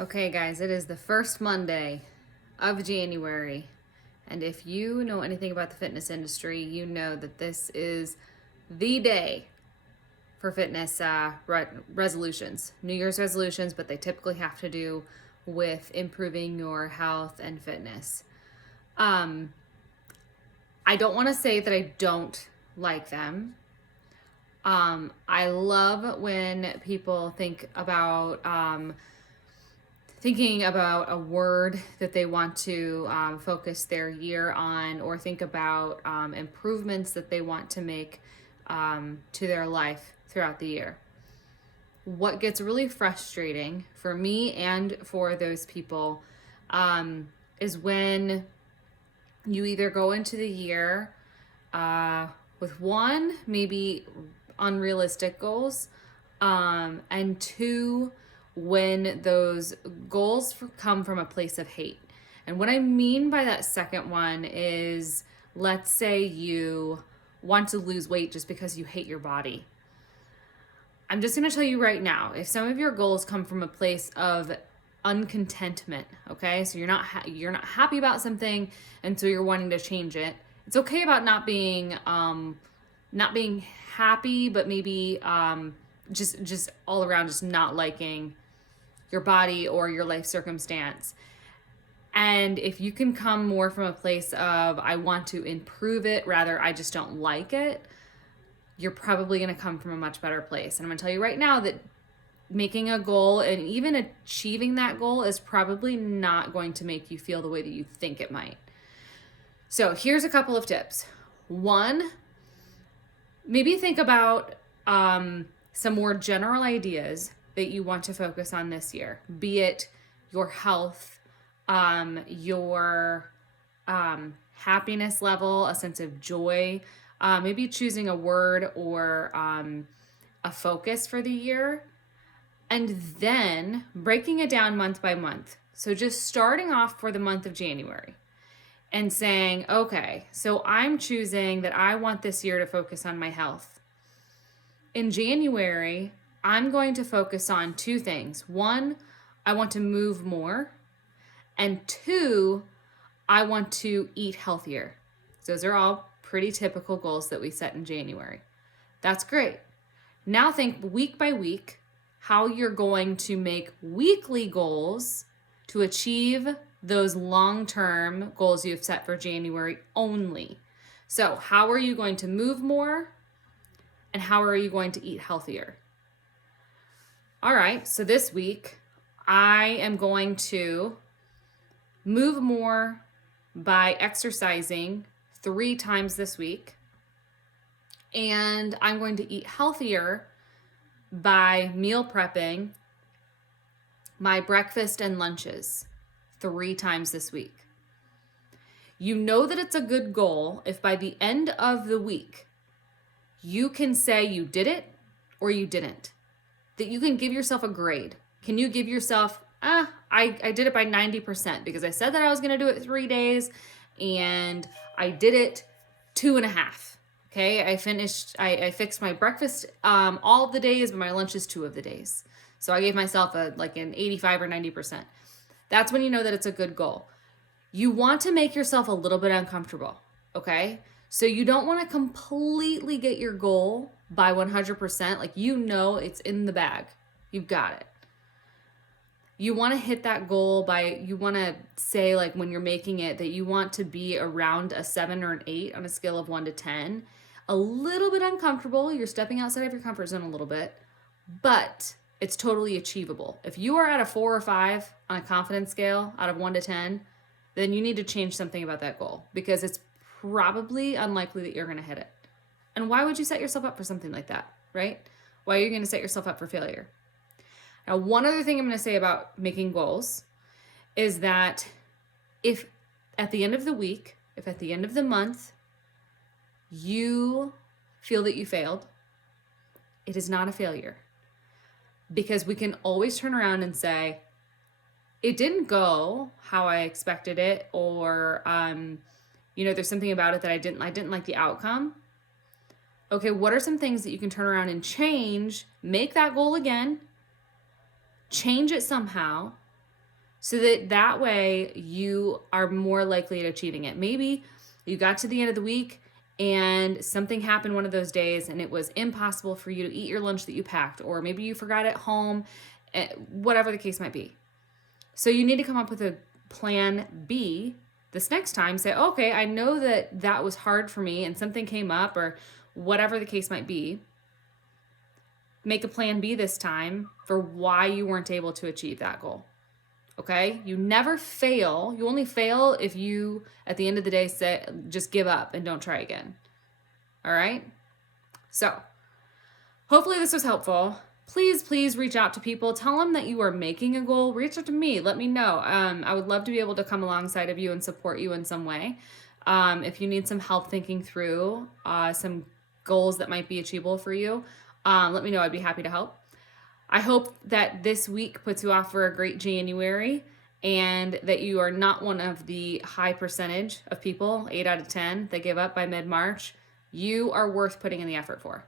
Okay, guys, it is the first Monday of January. And if you know anything about the fitness industry, you know that this is the day for fitness resolutions, New Year's resolutions, but they typically have to do with improving your health and fitness. I don't want to say that I don't like them. I love when people thinking about a word that they want to focus their year on, or think about improvements that they want to make to their life throughout the year. What gets really frustrating for me and for those people is when you either go into the year with one, maybe unrealistic goals, and two, when those goals come from a place of hate. And what I mean by that second one is, let's say you want to lose weight just because you hate your body. I'm just going to tell you right now, if some of your goals come from a place of uncontentment, okay? So you're not happy about something, and so you're wanting to change it. It's okay about not being happy, but maybe just all around just not liking your body or your life circumstance. And if you can come more from a place of, I want to improve it, rather I just don't like it, you're probably going to come from a much better place. And I'm going to tell you right now that making a goal and even achieving that goal is probably not going to make you feel the way that you think it might. So here's a couple of tips. One, maybe think about some more general ideas that you want to focus on this year, be it your health, your happiness level, a sense of joy, maybe choosing a word or a focus for the year, and then breaking it down month by month. So just starting off for the month of January and saying, okay, so I'm choosing that I want this year to focus on my health. In January, I'm going to focus on two things. One, I want to move more. And two, I want to eat healthier. Those are all pretty typical goals that we set in January. That's great. Now think week by week how you're going to make weekly goals to achieve those long-term goals you've set for January only. So how are you going to move more? And how are you going to eat healthier? All right, so this week, I am going to move more by exercising 3 times this week. And I'm going to eat healthier by meal prepping my breakfast and lunches 3 times this week. You know that it's a good goal if by the end of the week, you can say you did it or you didn't. That you can give yourself a grade. Can you give yourself, I did it by 90% because I said that I was going to do it 3 days and I did it 2.5. Okay, I fixed my breakfast all of the days, but my lunch is 2 of the days. So I gave myself an 85 or 90%. That's when you know that it's a good goal. You want to make yourself a little bit uncomfortable, okay? So you don't want to completely get your goal by 100%. Like, you know it's in the bag. You've got it. You want to hit that goal you want to say, like, when you're making it, that you want to be around a 7 or an 8 on a scale of 1 to 10. A little bit uncomfortable. You're stepping outside of your comfort zone a little bit, but it's totally achievable. If you are at a 4 or 5 on a confidence scale out of 1 to 10, then you need to change something about that goal because it's probably unlikely that you're going to hit it. And why would you set yourself up for something like that, right? Why are you going to set yourself up for failure? Now, one other thing I'm going to say about making goals is that if at the end of the week, if at the end of the month, you feel that you failed, it is not a failure. Because we can always turn around and say, it didn't go how I expected it, or there's something about it that I didn't like the outcome. Okay, what are some things that you can turn around and change, make that goal again, change it somehow, so that way you are more likely at achieving it. Maybe you got to the end of the week and something happened one of those days and it was impossible for you to eat your lunch that you packed, or maybe you forgot at home, whatever the case might be. So you need to come up with a plan B this next time. Say, okay, I know that that was hard for me and something came up, or whatever the case might be. Make a plan B this time for why you weren't able to achieve that goal. Okay? You never fail. You only fail if you, at the end of the day, say, just give up and don't try again. All right? So, hopefully this was helpful. Please reach out to people. Tell them that you are making a goal. Reach out to me. Let me know. I would love to be able to come alongside of you and support you in some way. If you need some help thinking through some goals that might be achievable for you, let me know. I'd be happy to help. I hope that this week puts you off for a great January, and that you are not one of the high percentage of people, 8 out of 10, that give up by mid-March. You are worth putting in the effort for.